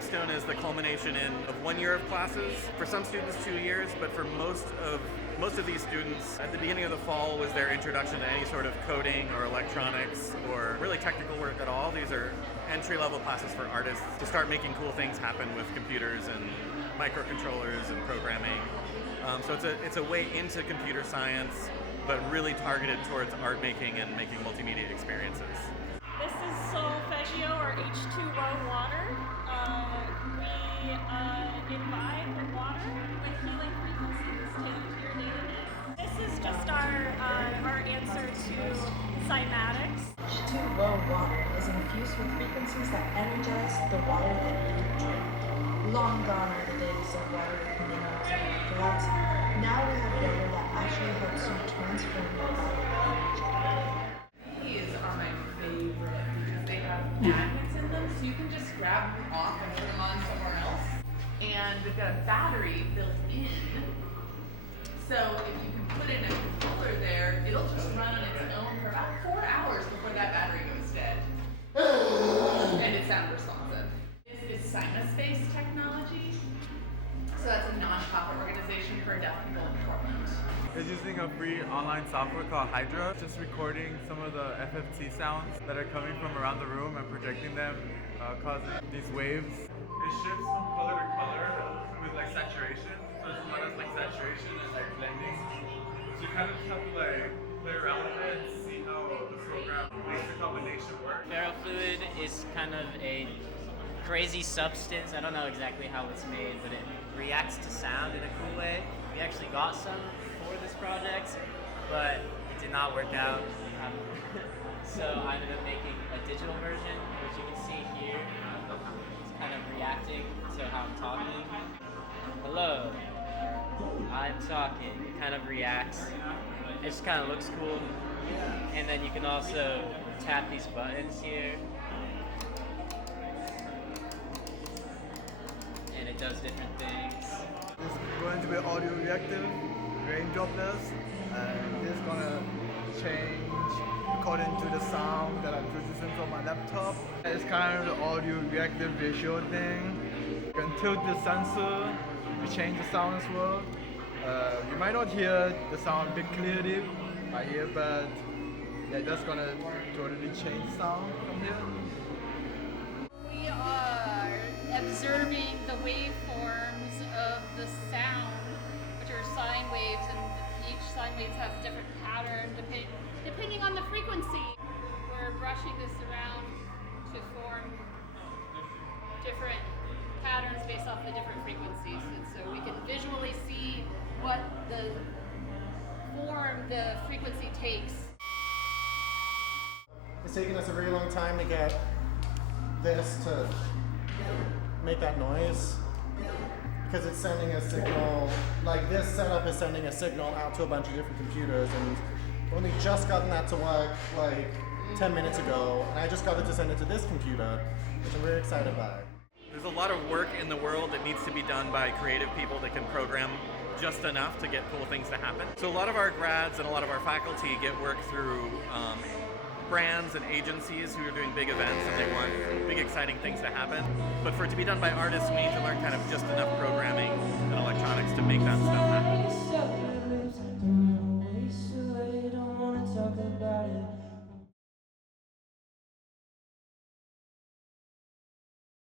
Capstone is the culmination of 1 year of classes. For some students, 2 years, but for most of these students, at the beginning of the fall was their introduction to any sort of coding or electronics or really technical work at all. These are entry-level classes for artists to start making cool things happen with computers and microcontrollers and programming. So it's a way into computer science, but really targeted towards art making and making multimedia experiences. This is solfeggio or H2O water. We imbibe the water with healing frequencies tailored to your daily needs. This is just our answer to cymatics. H2O water is infused with frequencies that energize the water that you drink. Long gone are the days of water with minerals and electrolytes. Now we have water that actually helps you transform your body energy. These are my favorite because they have magnets in them, so you can just grab them off and put them on somewhere else. And they've got a battery built in, so if you can put in a controller there, it'll just run on its own for about 4 hours before that battery goes dead. And it's sound responsive. This is Sinus-based technology, so that's a non-profit organization for deaf people in Portland. It's using a free online software called Hydra, just recording some of the FFT sounds that are coming from around the room and projecting them, causing these waves. It shifts from color to color with like saturation. So it's one has like saturation and like blending. So you kind of just have to like play around with it and see how the program makes the combination work. Ferrofluid is kind of a crazy substance. I don't know exactly how it's made, but it reacts to sound in a cool way. We actually got some for this project, but it did not work out. So I ended up making a digital version, which you can see here. It's kind of reacting to how I'm talking. Hello, I'm talking. It kind of reacts. It just kind of looks cool. And then you can also tap these buttons here. And it does different things. It's going to be audio reactive, raindropless, and it's gonna change according to the sound that I'm producing from my laptop. It's kind of the audio reactive visual thing. You can tilt the sensor to change the sound as well. You might not hear the sound bit clearly by here, but yeah, that's gonna totally change the sound from here. We are observing the waveforms of the sound, which are sine waves, and each sine wave has a different pattern depending on the frequency. We're brushing this around to form different patterns based off the different frequencies, and so we can visually see what the form the frequency takes. It's taken us a very long time to get this to make that noise because it's sending a signal, like this setup is sending a signal out to a bunch of different computers, and we've only just gotten that to work like 10 minutes ago, and I just got it to send it to this computer, which I'm very excited by. There's a lot of work in the world that needs to be done by creative people that can program just enough to get cool things to happen. So a lot of our grads and a lot of our faculty get work through brands and agencies who are doing big events and they want big exciting things to happen. But for it to be done by artists, we need to learn kind of just enough programming and electronics to make that stuff happen.